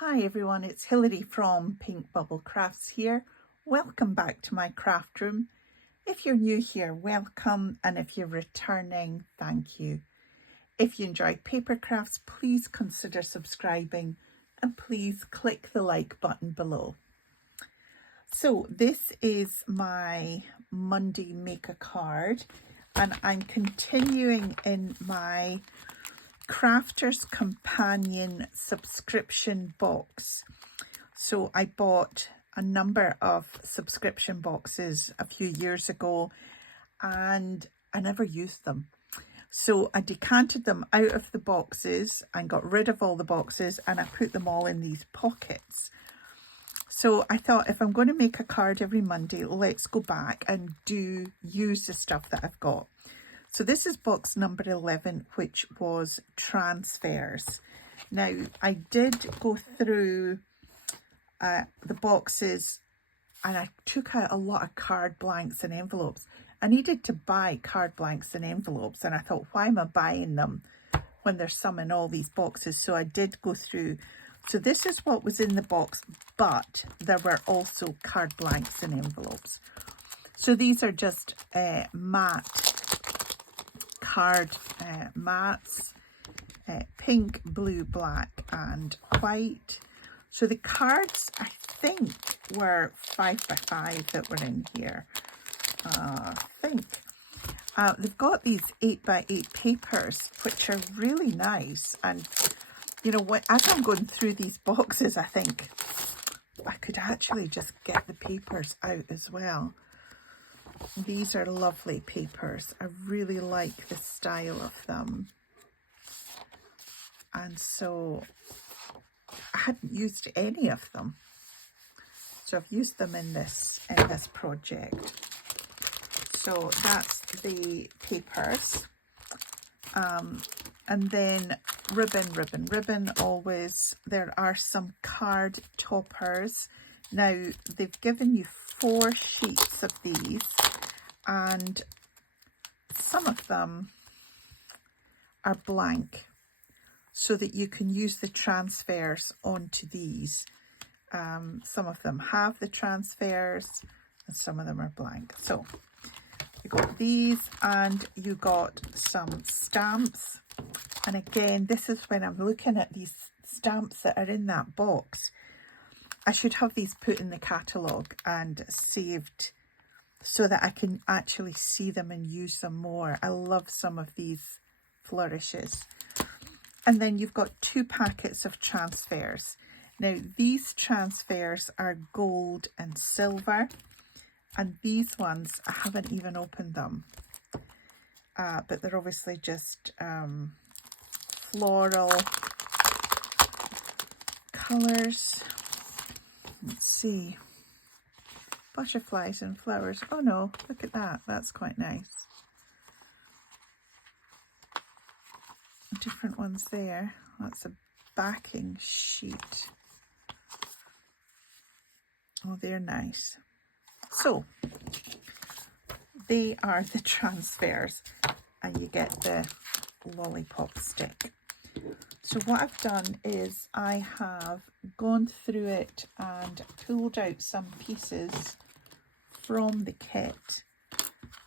Hi everyone, it's Hilary from Pink Bubble Crafts here. Welcome back to my craft room. If you're new here, welcome, and if you're returning, thank you. If you enjoy paper crafts, please consider subscribing and please click the like button below. So this is my Monday Make a Card, and I'm continuing in my Crafter's Companion subscription box. So I bought a number of subscription boxes a few years ago and I never used them. So I decanted them out of the boxes and got rid of all the boxes, and I put them all in these pockets. So I thought, if I'm going to make a card every Monday, let's go back and use the stuff that I've got. So this is box number 11, which was transfers. Now, I did go through the boxes and I took out a lot of card blanks and envelopes. I needed to buy card blanks and envelopes, and I thought, why am I buying them when there's some in all these boxes? So I did go through. So this is what was in the box, but there were also card blanks and envelopes. So these are just matte card mats, pink, blue, black and white. So the cards, I think, were 5 by 5 that were in here. I think they've got these 8 by 8 papers, which are really nice. And you know what, as I'm going through these boxes, I think I could actually just get the papers out as well. These are lovely papers. I really like the style of them. And so I hadn't used any of them. So I've used them in this project. So that's the papers. And then ribbon always. There are some card toppers. Now, they've given you 4 sheets of these, and some of them are blank so that you can use the transfers onto these. Some of them have the transfers and some of them are blank. So you got these, and you got some stamps. And again, this is when I'm looking at these stamps that are in that box. I should have these put in the catalogue and saved so that I can actually see them and use them more. I love some of these flourishes. And then you've got 2 packets of transfers. Now, these transfers are gold and silver, and these ones, I haven't even opened them, but they're obviously just floral colours. Let's see, butterflies and flowers. Oh no, look at that, that's quite nice. Different ones there. That's a backing sheet. Oh, they're nice. So they are the transfers, and you get the lollipop stick. So what I've done is I have gone through it and pulled out some pieces from the kit,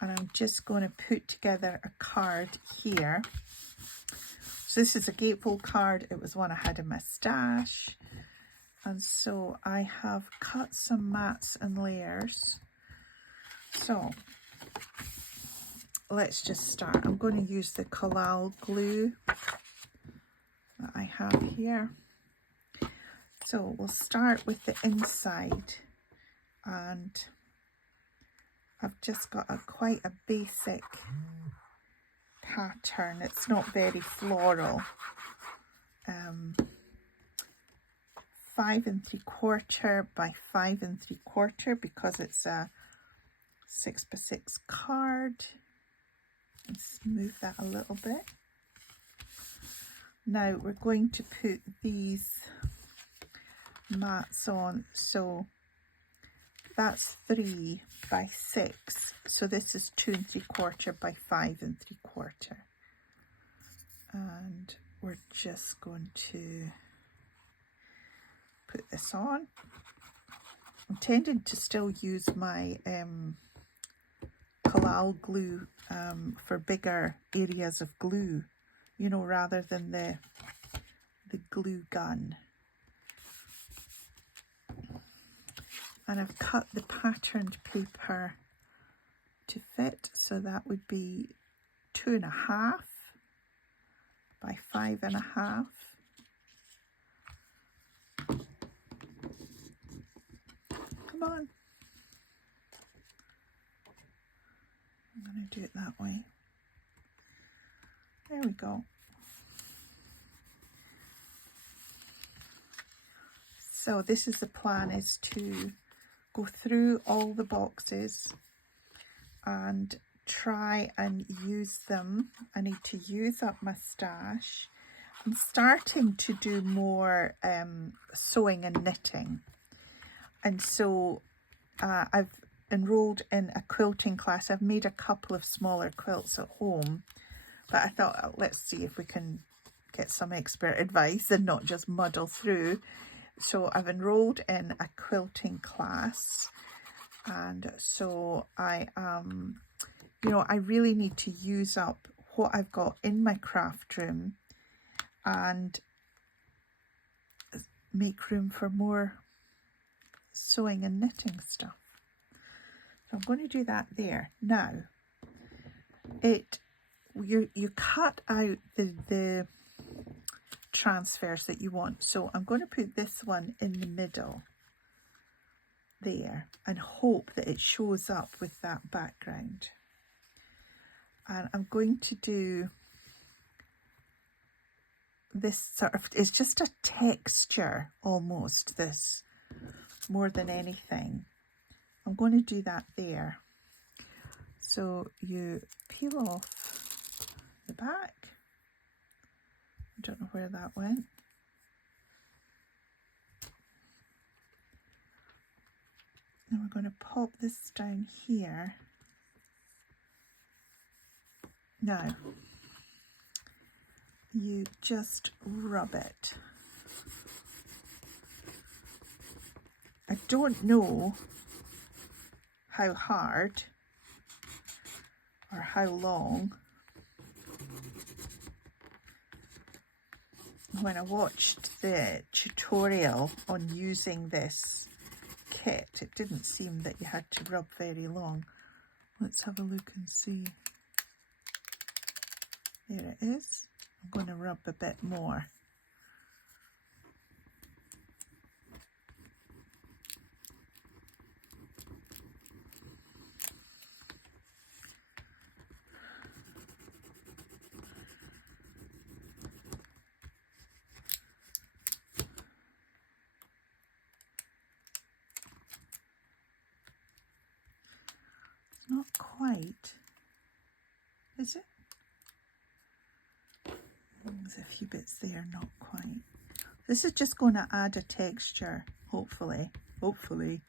and I'm just going to put together a card here. So this is a gatefold card. It was one I had in my stash, and so I have cut some mats and layers. So let's just start. I'm going to use the collal glue that I have here. So we'll start with the inside, and I've just got quite a basic pattern. It's not very floral. 5 3/4 by 5 3/4 because it's a 6 by 6 card. Let's move that a little bit. Now we're going to put these mats on. So that's 3 by 6. So this is 2 3/4 by 5 3/4. And we're just going to this on. I'm tending to still use my collal glue for bigger areas of glue, you know, rather than the glue gun. And I've cut the patterned paper to fit, so that would be 2.5 by 5.5. Come on. I'm going to do it that way. There we go. So this is the plan, is to go through all the boxes and try and use them. I need to use up my stash. I'm starting to do more sewing and knitting, and so I've enrolled in a quilting class. I've made a couple of smaller quilts at home, but I thought, let's see if we can get some expert advice and not just muddle through. So I've enrolled in a quilting class, and so I you know, I really need to use up what I've got in my craft room and make room for more sewing and knitting stuff. So I'm going to do that there. Now, you cut out the transfers that you want. So I'm going to put this one in the middle there and hope that it shows up with that background. And I'm going to do this sort of, it's just a texture almost, this, more than anything. I'm going to do that there. So you peel off the back. I don't know where that went. And we're going to pop this down here. Now, you just rub it. I don't know how hard or how long. When I watched the tutorial on using this kit, it didn't seem that you had to rub very long. Let's have a look and see. There it is. I'm going to rub a bit more. It's not quite, is it? There's a few bits there, not quite. This is just going to add a texture, hopefully. Hopefully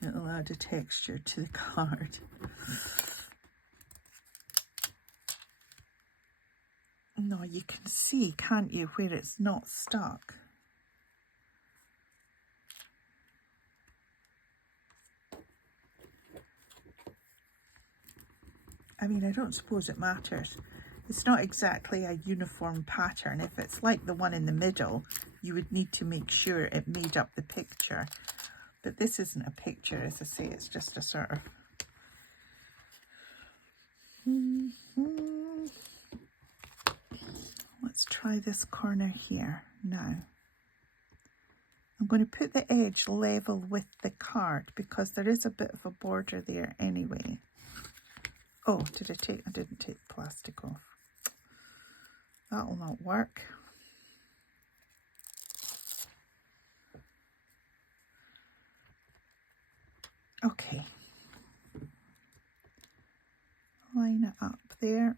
it'll add a texture to the card. No, you can see, can't you, where it's not stuck. I mean, I don't suppose it matters. It's not exactly a uniform pattern. If it's like the one in the middle, you would need to make sure it made up the picture. But this isn't a picture, as I say, it's just a sort of... Let's try this corner here now. I'm going to put the edge level with the card because there is a bit of a border there anyway. Oh, I didn't take the plastic off. That'll not work. Okay. Line it up there.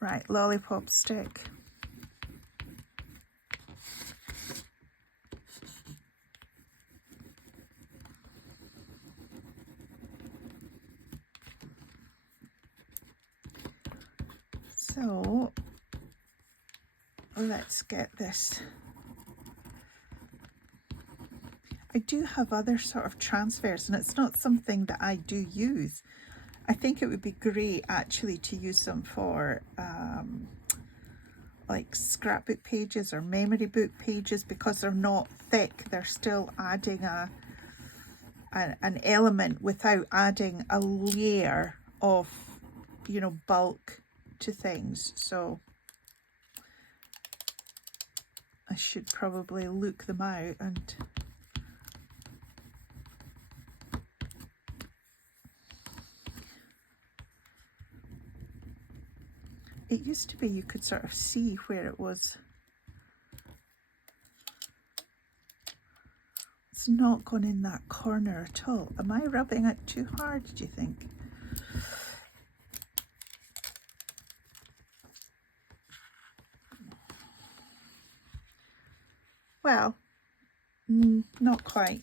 Right, lollipop stick. So let's get this. I do have other sort of transfers, and it's not something that I do use. I think it would be great actually to use them for like scrapbook pages or memory book pages, because they're not thick. They're still adding an element without adding a layer of, you know, bulk to things. So I should probably look them out. And it used to be you could sort of see where it was. It's not gone in that corner at all. Am I rubbing it too hard, do you think? Well, not quite.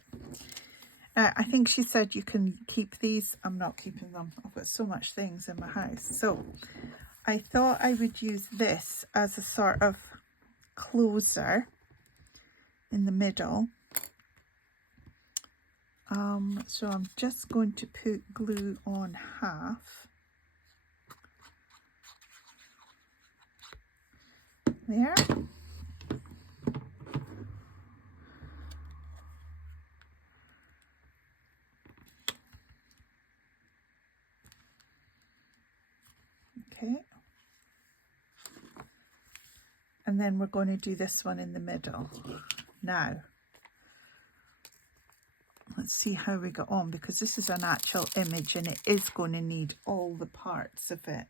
I think she said you can keep these. I'm not keeping them. I've got so much things in my house. So I thought I would use this as a sort of closer in the middle. So I'm just going to put glue on half. There. Okay. And then we're going to do this one in the middle. Now, let's see how we get on, because this is an actual image and it is going to need all the parts of it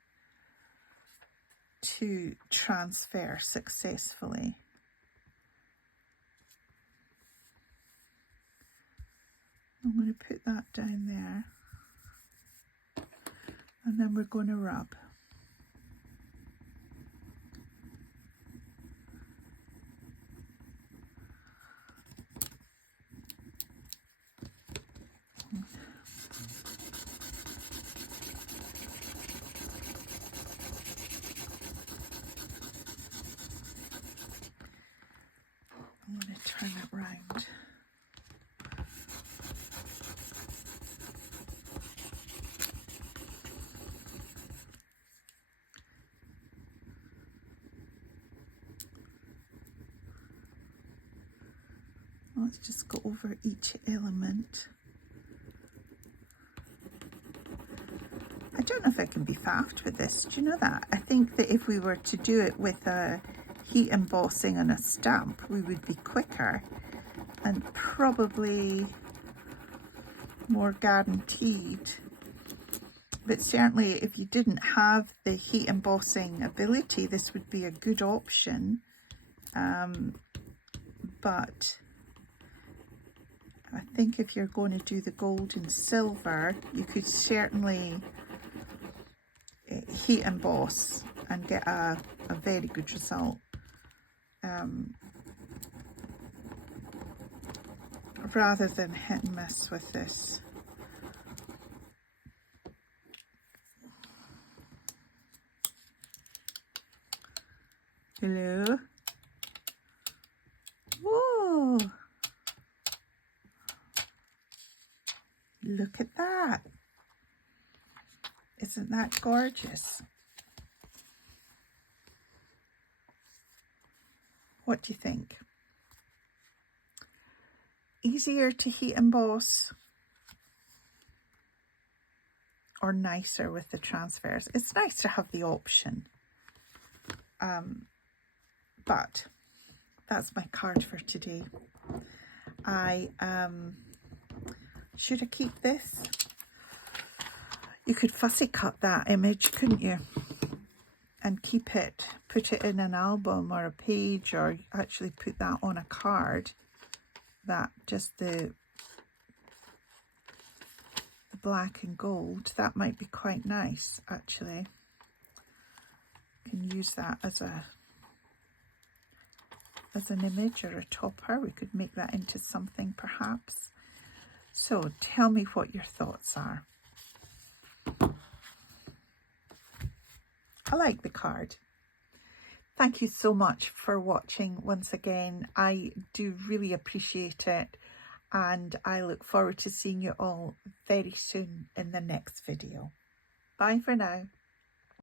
to transfer successfully. I'm going to put that down there, and then we're going to rub. I'm going to turn it round. Let's just go over each element. I don't know if I can be faffed with this. Do you know that? I think that if we were to do it with a heat embossing and a stamp, we would be quicker and probably more guaranteed. But certainly if you didn't have the heat embossing ability, this would be a good option. But I think if you're going to do the gold and silver, you could certainly heat emboss and get a very good result. Rather than hit and miss with this. Hello. Whoa. Look at that. Isn't that gorgeous? What do you think? Easier to heat emboss or nicer with the transfers? It's nice to have the option. But that's my card for today. Should I keep this? You could fussy cut that image, couldn't you? And keep it, put it in an album or a page, or actually put that on a card. That just the black and gold, that might be quite nice actually. You can use that as an image or a topper. We could make that into something perhaps. So tell me what your thoughts are. I like the card. Thank you so much for watching once again. I do really appreciate it, and I look forward to seeing you all very soon in the next video. Bye for now.